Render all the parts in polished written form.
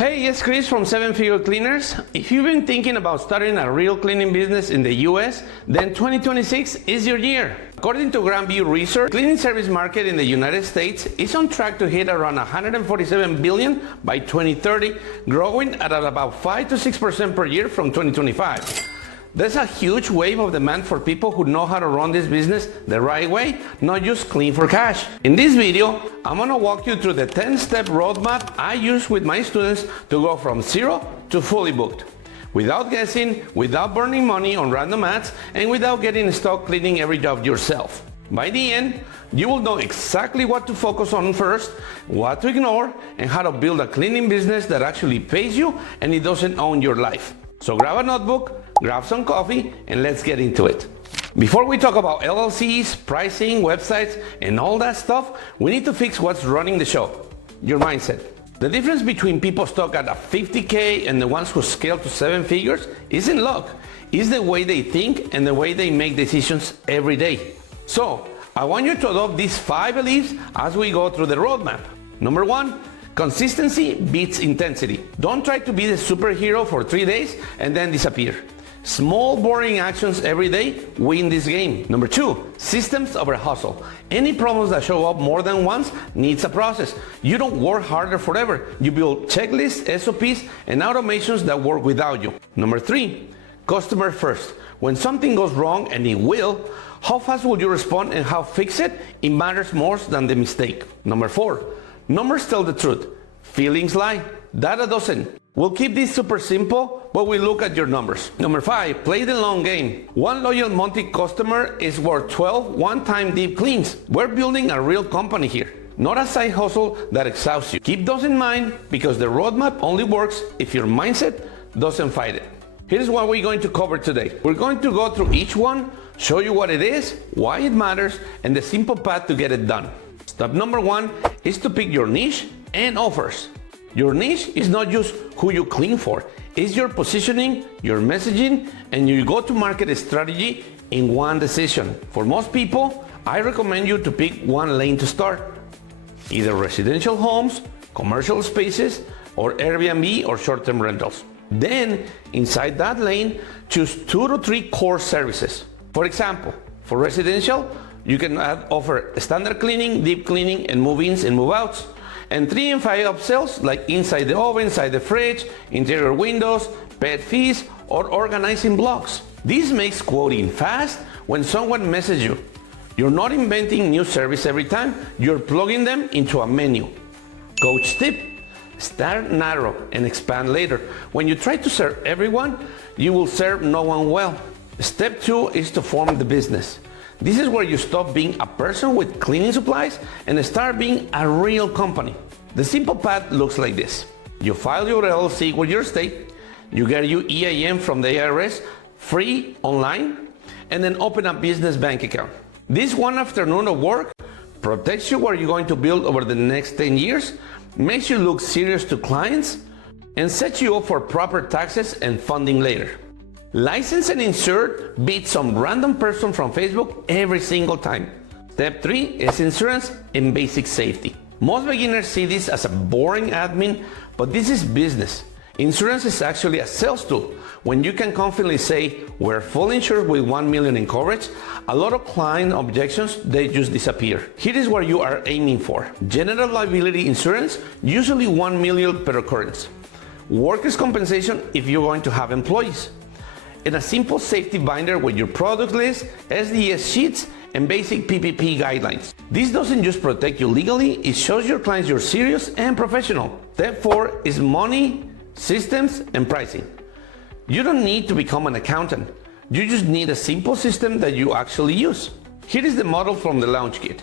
Hey, it's Chris from 7 Figure Cleaners. If you've been thinking about starting a real cleaning business in the US, then 2026 is your year. According to Grand View Research, the cleaning service market in the United States is on track to hit around $147 billion by 2030, growing at about 5 to 6% per year from 2025. There's a huge wave of demand for people who know how to run this business the right way, not just clean for cash. In this video, I'm gonna walk you through the 10-step roadmap I use with my students to go from zero to fully booked, without guessing, without burning money on random ads, and without getting stuck cleaning every job yourself. By the end, you will know exactly what to focus on first, what to ignore, and how to build a cleaning business that actually pays you and it doesn't own your life. So grab a notebook, grab some coffee, and let's get into it. Before we talk about LLCs, pricing, websites, and all that stuff, we need to fix what's running the show, your mindset. The difference between people stuck at a 50K and the ones who scale to 7 figures isn't luck, it's the way they think and the way they make decisions every day. So, I want you to adopt these 5 beliefs as we go through the roadmap. Number 1, consistency beats intensity. Don't try to be the superhero for 3 days and then disappear. Small, boring actions every day win this game. Number 2, systems over hustle. Any problems that show up more than once needs a process. You don't work harder forever. You build checklists, SOPs, and automations that work without you. Number 3, customer first. When something goes wrong, and it will, how fast will you respond and how fix it? It matters more than the mistake. Number 4, numbers tell the truth. Feelings lie. Data doesn't. We'll keep this super simple, but we look at your numbers. Number 5, play the long game. One loyal monthly customer is worth 12 one-time deep cleans. We're building a real company here, not a side hustle that exhausts you. Keep those in mind because the roadmap only works if your mindset doesn't fight it. Here's what we're going to cover today. We're going to go through each one, show you what it is, why it matters, and the simple path to get it done. Step number 1 is to pick your niche and offers. Your niche is not just who you clean for, it's your positioning, your messaging, and your go-to-market strategy in one decision. For most people, I recommend you to pick one lane to start. Either residential homes, commercial spaces, or Airbnb or short-term rentals. Then, inside that lane, choose 2 to 3 core services. For example, for residential, you can offer standard cleaning, deep cleaning, and move-ins and move-outs. And 3 and 5 upsells like inside the oven, inside the fridge, interior windows, pet fees, or organizing blocks. This makes quoting fast when someone messages you. You're not inventing new service every time, you're plugging them into a menu. Coach tip: start narrow and expand later. When you try to serve everyone, you will serve no one well. Step 2 is to form the business. This is where you stop being a person with cleaning supplies and start being a real company. The simple path looks like this. You file your LLC with your state, you get your EIN from the IRS free online, and then open a business bank account. This one afternoon of work protects you what you're going to build over the next 10 years, makes you look serious to clients, and sets you up for proper taxes and funding later. License and insure beat some random person from Facebook every single time. Step 3 is insurance and basic safety. Most beginners see this as a boring admin, but this is business. Insurance is actually a sales tool. When you can confidently say, we're fully insured with 1 million in coverage, a lot of client objections, they just disappear. Here is what you are aiming for. General liability insurance, usually 1 million per occurrence. Workers' compensation if you're going to have employees. And a simple safety binder with your product list, SDS sheets, and basic PPP guidelines. This doesn't just protect you legally, it shows your clients you're serious and professional. Step 4 is money, systems, and pricing. You don't need to become an accountant. You just need a simple system that you actually use. Here is the model from the launch kit.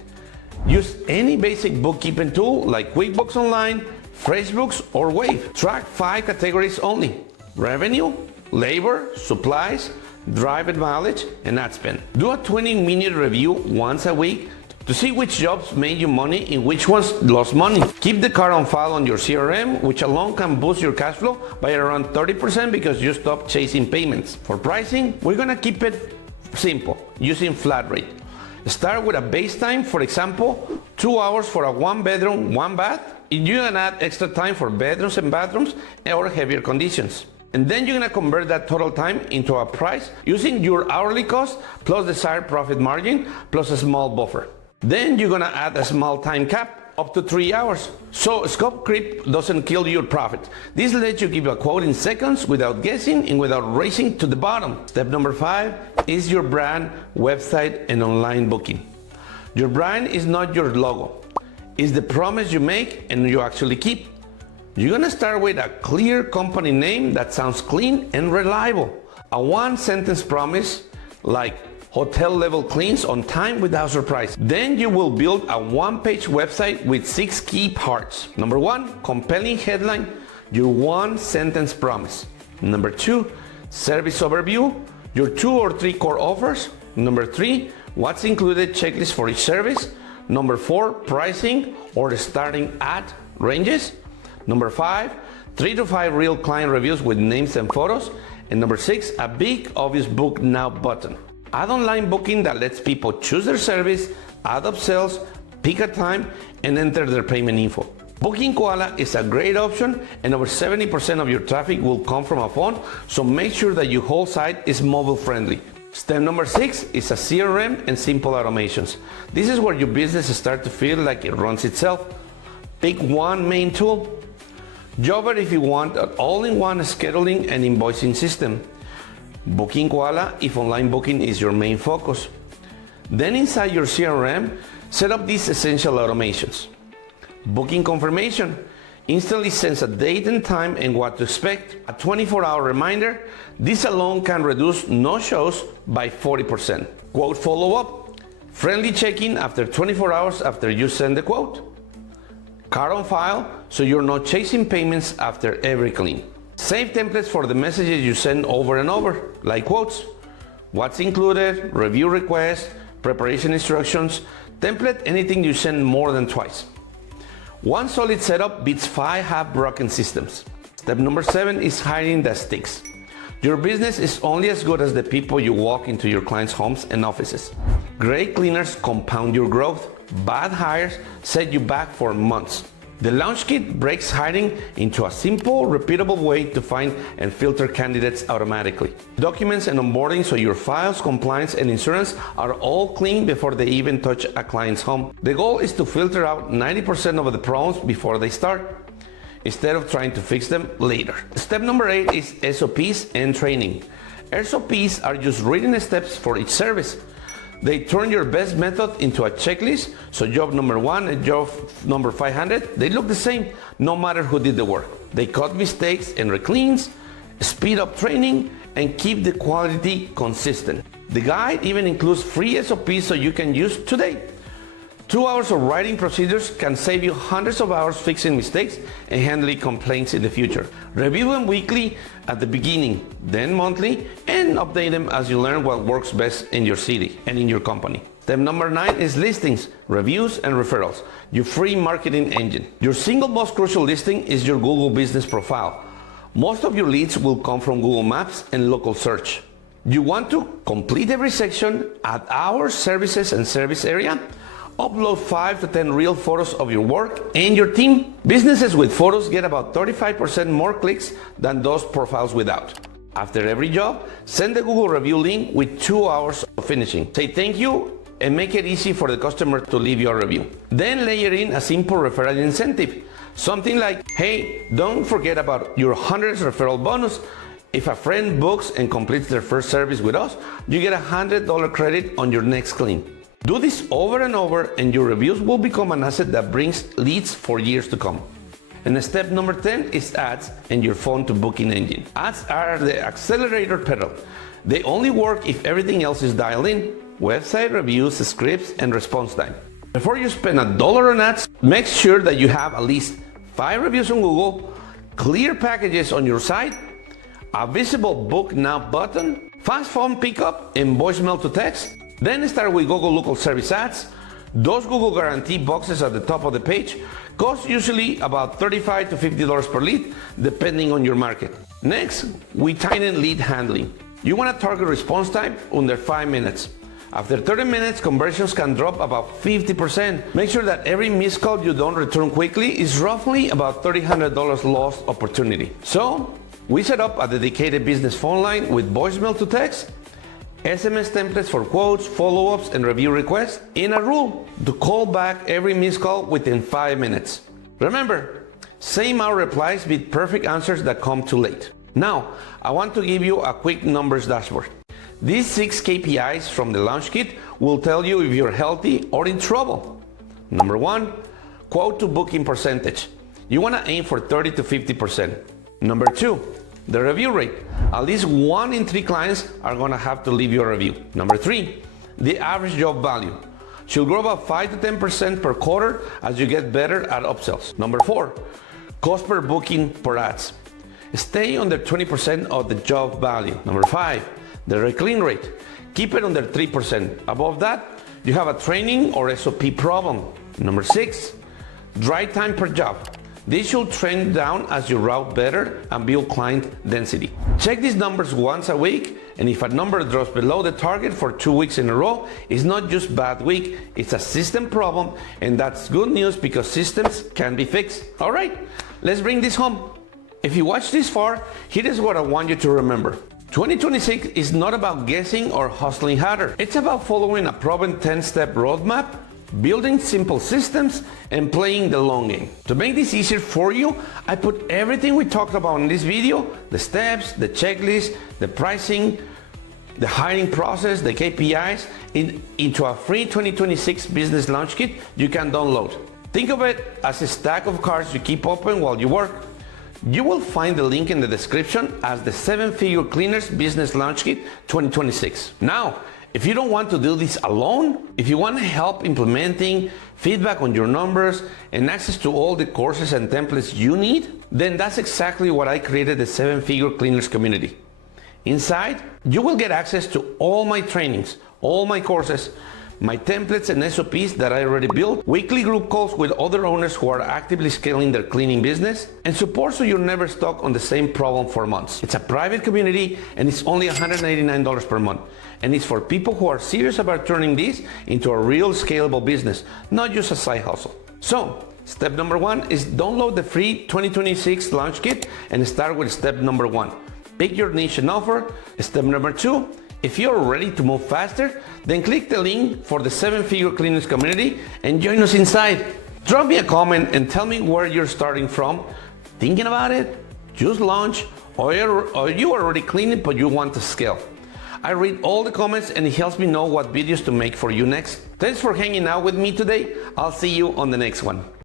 Use any basic bookkeeping tool like QuickBooks Online, FreshBooks, or Wave. Track 5 categories only: revenue, labor, supplies, drive mileage, and ad spend. Do a 20-minute review once a week to see which jobs made you money and which ones lost money. Keep the card on file on your CRM, which alone can boost your cash flow by around 30% because you stop chasing payments. For pricing, we're gonna keep it simple, using flat rate. Start with a base time, for example, 2 hours for a 1 bedroom, 1 bath, You're gonna add extra time for bedrooms and bathrooms or heavier conditions. And then you're gonna convert that total time into a price using your hourly cost plus desired profit margin plus a small buffer. Then you're gonna add a small time cap up to 3 hours. So scope creep doesn't kill your profit. This lets you give a quote in seconds without guessing and without racing to the bottom. Step number 5 is your brand, website, and online booking. Your brand is not your logo. It's the promise you make and you actually keep. You're gonna start with a clear company name that sounds clean and reliable. A one-sentence promise like hotel level cleans on time without surprise. Then you will build a one-page website with 6 key parts. Number 1, compelling headline, your one-sentence promise. Number 2, service overview, your 2 or 3 core offers. Number 3, what's included checklist for each service. Number 4, pricing or starting at ranges. Number 5, 3 to 5 real client reviews with names and photos. And number 6, a big obvious book now button. Add online booking that lets people choose their service, add upsells, pick a time, and enter their payment info. Booking Koala is a great option, and over 70% of your traffic will come from a phone, so make sure that your whole site is mobile friendly. Step number 6 is a CRM and simple automations. This is where your business starts to feel like it runs itself. Pick one main tool. Jobber if you want an all-in-one scheduling and invoicing system. Booking Koala if online booking is your main focus. Then inside your CRM, set up these essential automations. Booking confirmation instantly sends a date and time and what to expect. A 24-hour reminder, this alone can reduce no-shows by 40%. Quote follow-up, friendly check-in after 24 hours after you send the quote. Card on file so you're not chasing payments after every clean. Save templates for the messages you send over and over, like quotes. What's included, review requests, preparation instructions, template anything you send more than twice. One solid setup beats 5 half-broken systems. Step number 7 is hiring that sticks. Your business is only as good as the people you walk into your clients' homes and offices. Great cleaners compound your growth. Bad hires set you back for months. The Launch Kit breaks hiring into a simple, repeatable way to find and filter candidates automatically. Documents and onboarding so your files, compliance, and insurance are all clean before they even touch a client's home. The goal is to filter out 90% of the problems before they start, instead of trying to fix them later. Step number 8 is SOPs and training. SOPs are just written steps for each service. They turn your best method into a checklist, so job number 1 and job number 500, they look the same no matter who did the work. They cut mistakes and recleans, speed up training, and keep the quality consistent. The guide even includes free SOPs so you can use today. 2 hours of writing procedures can save you hundreds of hours fixing mistakes and handling complaints in the future. Review them weekly at the beginning, then monthly, and update them as you learn what works best in your city and in your company. Step number 9 is listings, reviews, and referrals, your free marketing engine. Your single most crucial listing is your Google business profile. Most of your leads will come from Google Maps and local search. You want to complete every section, add hours, services, and service area. Upload 5 to 10 real photos of your work and your team. Businesses with photos get about 35% more clicks than those profiles without. After every job, send the Google review link with 2 hours of finishing. Say thank you and make it easy for the customer to leave your review. Then layer in a simple referral incentive. Something like, hey, don't forget about your 100th referral bonus. If a friend books and completes their first service with us, you get a $100 credit on your next clean. Do this over and over and your reviews will become an asset that brings leads for years to come. And step number 10 is ads and your phone to booking engine. Ads are the accelerator pedal. They only work if everything else is dialed in: website reviews, scripts, and response time. Before you spend $1 on ads, make sure that you have at least 5 reviews on Google, clear packages on your site, a visible book now button, fast phone pickup, and voicemail to text. Then start with Google Local Service ads. Those Google Guarantee boxes at the top of the page cost usually about $35 to $50 per lead, depending on your market. Next, we tighten lead handling. You want to target response time under 5 minutes. After 30 minutes, conversions can drop about 50%. Make sure that every missed call you don't return quickly is roughly about $300 lost opportunity. So, we set up a dedicated business phone line with voicemail to text, SMS templates for quotes, follow-ups, and review requests, and a rule to call back every missed call within 5 minutes. Remember, same hour replies beat perfect answers that come too late. Now, I want to give you a quick numbers dashboard. These 6 KPIs from the launch kit will tell you if you're healthy or in trouble. Number 1, quote to booking percentage. You want to aim for 30 to 50%. Number 2, the review rate. At least 1 in 3 clients are going to have to leave you a review. Number 3, the average job value. Should grow about 5 to 10% per quarter as you get better at upsells. Number 4, cost per booking per ads. Stay under 20% of the job value. Number 5, the reclean rate. Keep it under 3%. Above that, you have a training or SOP problem. Number 6, dry time per job. This should trend down as you route better and build client density. Check these numbers once a week, and if a number drops below the target for 2 weeks in a row, it's not just bad week, it's a system problem, and that's good news because systems can be fixed. All right, let's bring this home. If you watched this far, here is what I want you to remember. 2026 is not about guessing or hustling harder. It's about following a proven 10-step roadmap, building simple systems, and playing the long game. To make this easier for you, I put everything we talked about in this video, the steps, the checklist, the pricing, the hiring process, the KPIs, into a free 2026 business launch kit you can download. Think of it as a stack of cards you keep open while you work. You will find the link in the description as the 7-Figure Cleaners Business Launch Kit 2026. Now, if you don't want to do this alone, if you want help implementing, feedback on your numbers, and access to all the courses and templates you need, then that's exactly what I created the 7-Figure Cleaners community. Inside, you will get access to all my trainings, all my courses, my templates and SOPs that I already built, weekly group calls with other owners who are actively scaling their cleaning business, and support so you're never stuck on the same problem for months. It's a private community and it's only $189 per month. And it's for people who are serious about turning this into a real scalable business, not just a side hustle. So, step number 1 is download the free 2026 launch kit and start with step number 1. Pick your niche and offer. Step number 2, if you're ready to move faster, then click the link for the 7-Figure Cleaners community and join us inside. Drop me a comment and tell me where you're starting from, thinking about it, just launch, or you are already cleaning but you want to scale. I read all the comments and it helps me know what videos to make for you next. Thanks for hanging out with me today. I'll see you on the next one.